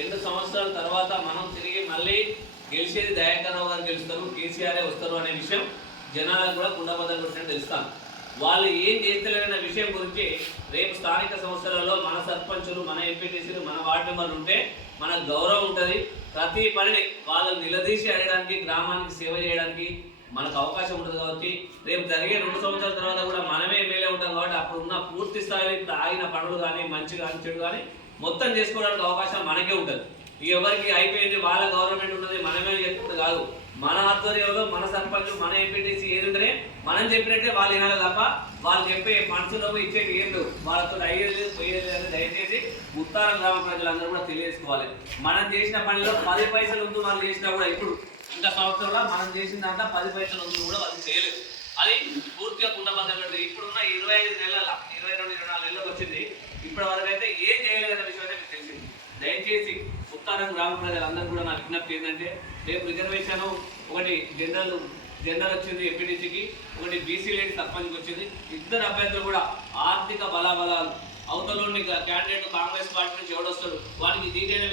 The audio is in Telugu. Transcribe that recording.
2 సంవత్సరాల తర్వాత మనం తిరిగి మళ్ళీ గెలిచేది దయాకర్ రావు గారు గెలుస్తారు, కేసీఆరే వస్తారు అనే విషయం జనాలకు కూడా కుండబద్దలు కొట్టినట్టు తెలుస్తాను. వాళ్ళు ఏం చేస్తలేరన్న విషయం గురించి రేపు స్థానిక సంస్థలలో మన సర్పంచులు, మన ఎంపీటీసీలు, మన వార్డు మెంబర్లు ఉంటే మనకు గౌరవం ఉంటుంది. ప్రతి పనిని వాళ్ళని నిలదీసి అడగడానికి, గ్రామానికి సేవ చేయడానికి మనకు అవకాశం ఉంటుంది. కాబట్టి రేపు జరిగే 2 సంవత్సరాల తర్వాత కూడా మనమే ఎమ్మెల్యే ఉంటాం. కాబట్టి అప్పుడు ఉన్న పూర్తి స్థాయిలో ఇప్పుడు ఆగిన పనులు కానీ, మంచి కానీ, చెడు కానీ మొత్తం చేసుకోవడానికి అవకాశం మనకే ఉంటుంది. ఎవరికి అయిపోయింది వాళ్ళ గవర్నమెంట్ ఉన్నది మనమే చెప్తుంది కాదు. మన ఆధ్వర్యంలో మన సర్పంచ్, మన ఎంపీటీసీ ఏది ఉంటే మనం చెప్పినట్టే వాళ్ళు వినాలి తప్ప వాళ్ళు చెప్పే మనసులో ఇచ్చేది ఏం లేవు. వాళ్ళతో అయ్యేది పోయేది అని దయచేసి ఉత్తర గ్రామ ప్రజలందరూ కూడా తెలియజేసుకోవాలి. మనం చేసిన పనిలో 10 పైసలు ఉంది వాళ్ళు చేసినా కూడా ఇప్పుడు ఇంకా సంవత్సరంలో మనం చేసిన దాంట్లో 10 పైసలు ఉంది కూడా వాళ్ళు చేయలేదు. అది పూర్తిగా కుండబద్దలు. ఇప్పుడున్న 25 నెలల 22-24 నెలలకు వచ్చింది. ఇప్పటి వరకు అయితే ఏం చేయలేదనే విషయం అయితే మీకు తెలిసింది. దయచేసి ఉత్తరం గ్రామ ప్రజలందరూ కూడా నా విజ్ఞప్తి ఏంటంటే రేపు రిజర్వేషన్ ఒకటి జనరల్ వచ్చింది ఎంపీటీసీకి, ఒకటి బీసీ లేని సర్పంచ్కి వచ్చింది. ఇద్దరు అభ్యర్థులు కూడా ఆర్థిక బలాబలాలు అవతల క్యాండిడేట్ కాంగ్రెస్ పార్టీ నుంచి ఎవడొస్తాడు వాటికి డీటెయిల్